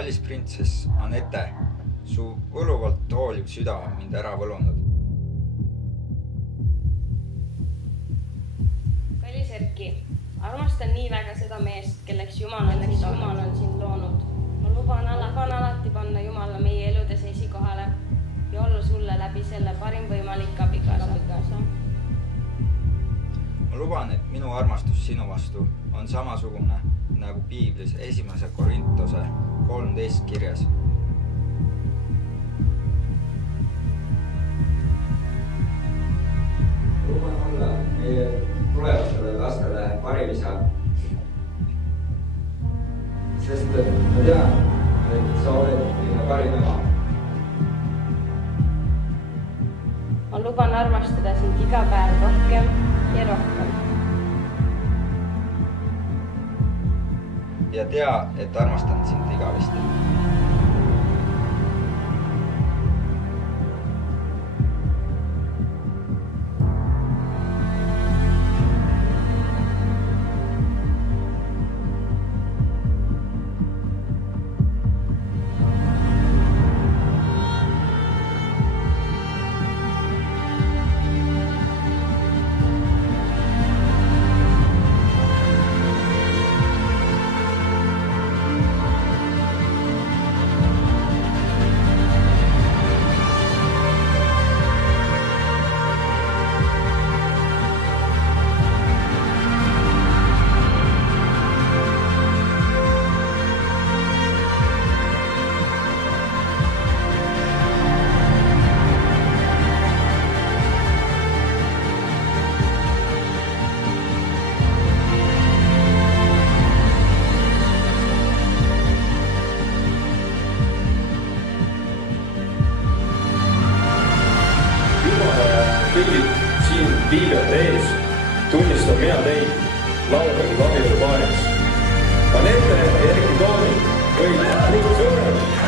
kallis printsess Anette, su võluvalt hooliv süda on mind ära võlunud. Kallis Erki, armastan nii väga seda meest, kelleks Jumal on sind loonud. Ma luban alati panna Jumala meie eludes esikohale ja olla sulle läbi selle parim võimalik abikaasa. Ma luban, et minu armastus sinu vastu on samasugune nagu Piiblis 1. Korintuse 13 kirjas. Luban olla meie tulevastele lastele parim isa. Sest ma tean, et sa oled minu parim ema. Ma luban armastada sind iga päev rohkem ja rohkem. Ja tea, et armastan sind igavesti. Kõigid siin viibijate ees tunnistan mina teid lauldatud abielupaariks. Anette ja Erki Toomi võid sõõrad